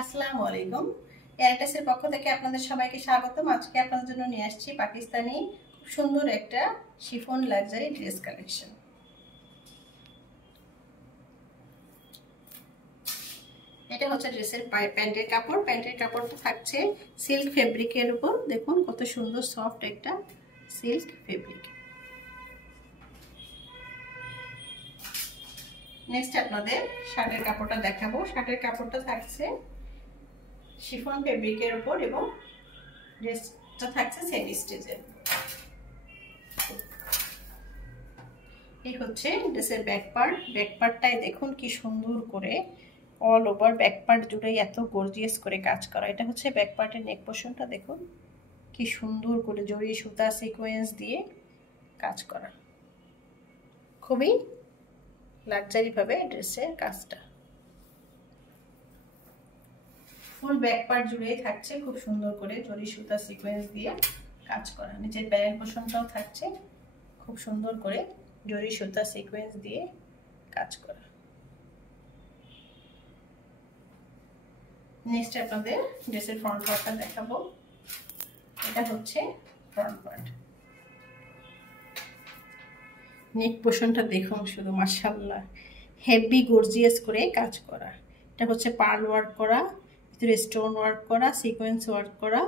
আসসালামু আলাইকুম। এয়ারটেসের পক্ষ থেকে আপনাদের সবাইকে স্বাগতম। আজকে আপনাদের জন্য নিয়ে আসছি পাকিস্তানি খুব সুন্দর একটা শিফন লাক্সারি ড্রেস কালেকশন। এটা হচ্ছে ড্রেসের প্যান্টের কাপড়। প্যান্টের কাপড়টা থাকছে সিল্ক ফেব্রিকের উপর। দেখুন কত সুন্দর সফট একটা সিল্ক ফেব্রিক। নেক্সট আপনাদের শার্টের কাপড়টা দেখাবো। শার্টের কাপড়টা থাকছে শিফন ফেব্রিকের উপর এবং ড্রেসটা থাকছে সেমি স্টিচের। এই হচ্ছে ড্রেসের ব্যাক পার্ট। ব্যাক পার্টটাই দেখুন কি সুন্দর করে অল ওভার ব্যাক পার্ট জুড়ে এত গর্জিয়াস করে কাজ করা। এটা হচ্ছে ব্যাক পার্টের নেক পোর্শনটা। দেখুন কি সুন্দর করে জড়ি সুতা সিকোয়েন্স দিয়ে কাজ করা, খুবই লাক্সারি ভাবে ড্রেসের কাজটা। ফুল ব্যাক পার্ট জুড়েই থাকছে খুব সুন্দর করে জড়ি সুতা সিকোয়েন্স দিয়ে কাজ করা। নিচের প্যানেল পোর্শনটাও থাকছে খুব সুন্দর করে জড়ি সুতা সিকোয়েন্স দিয়ে কাজ করা। নেক্সট আপনাদের ড্রেসের ফ্রন্ট পার্টটা দেখাবো। এটা হচ্ছে ফ্রন্ট পার্ট। নেক পোর্শনটা দেখুন শুধু মাশাআল্লাহ হেভি গর্জিয়াস করে কাজ করা। এটা হচ্ছে পার্ল ওয়ার্ক করা, ভিতরে স্টোন ওয়ার্ক করা, সিকোয়েন্স ওয়ার্ক করা,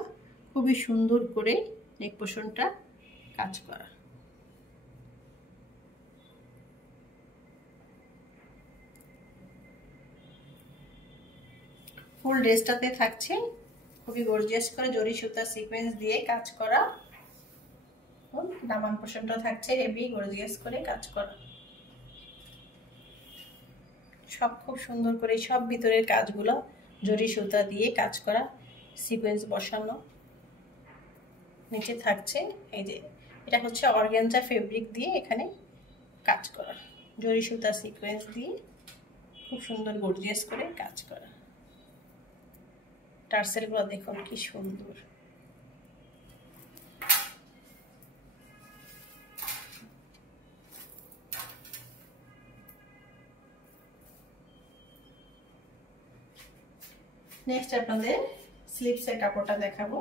খুবই সুন্দর করে নেক পোর্শনটা কাজ করা। ফুল ড্রেসটাতে থাকছে খুবই গর্জিয়াস করে জরি সুতা সিকোয়েন্স দিয়ে কাজ করা। দামান পোর্শনটা থাকছে হেভি গর্জিয়াস করে কাজ করা। সব খুব সুন্দর করে সব ভিতরের কাজগুলো জরি সুতা দিয়ে কাজ করা, সিকোয়েন্স বসানো। নিচে থাকছে এই যে এটা হচ্ছে অর্গানজা ফেব্রিক দিয়ে এখানে কাজ করা, জরি সুতা সিকোয়েন্স দিয়ে খুব সুন্দর গর্জিয়াস করে কাজ করা। টার্সেলগুলো দেখুন কি সুন্দর। নেক্সট আপনাদের স্লিভসের কাপড়টা দেখাবো।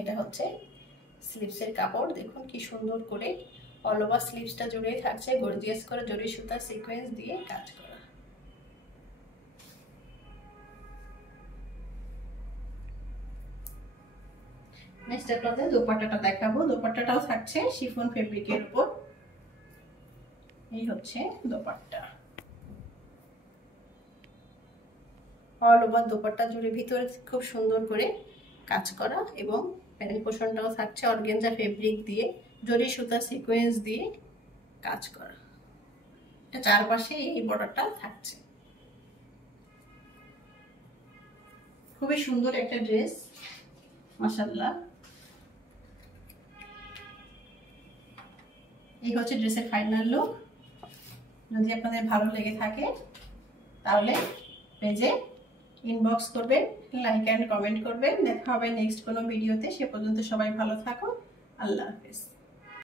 এটা হচ্ছে স্লিভসের কাপড়। দেখুন কি সুন্দর করে অল ওভার স্লিভসটা জুড়ে থাকছে গর্জিয়াস করে জরি সুতা সিকোয়েন্স দিয়ে কাজ করা। নেক্সট আপনাদের দোপাট্টাটা দেখাবো। দোপাট্টাটাও থাকছে শিফন ফেব্রিকের উপর। এই হচ্ছে দোপাট্টা। অল ওভার দোপাট্টা জুড়ে ভিতরে খুব সুন্দর করে কাজ করা এবং প্যানেল পোর্শনটাও থাকছে অর্গানজা ফেব্রিক দিয়ে জরি সুতা সিকোয়েন্স দিয়ে কাজ করা। এটা চারপাশে এই বর্ডারটা থাকছে। খুবই সুন্দর একটা ড্রেস মাশাআল্লাহ। এই হচ্ছে ড্রেসের ফাইনাল লুক। যদি আপনাদের ভালো লেগে থাকে তাহলে পেজে ইনবক্স করবেন, লাইক এন্ড কমেন্ট করবেন। দেখা হবে নেক্সট কোনো ভিডিওতে। সে পর্যন্ত সবাই ভালো থাকুন। আল্লাহ হাফেজ।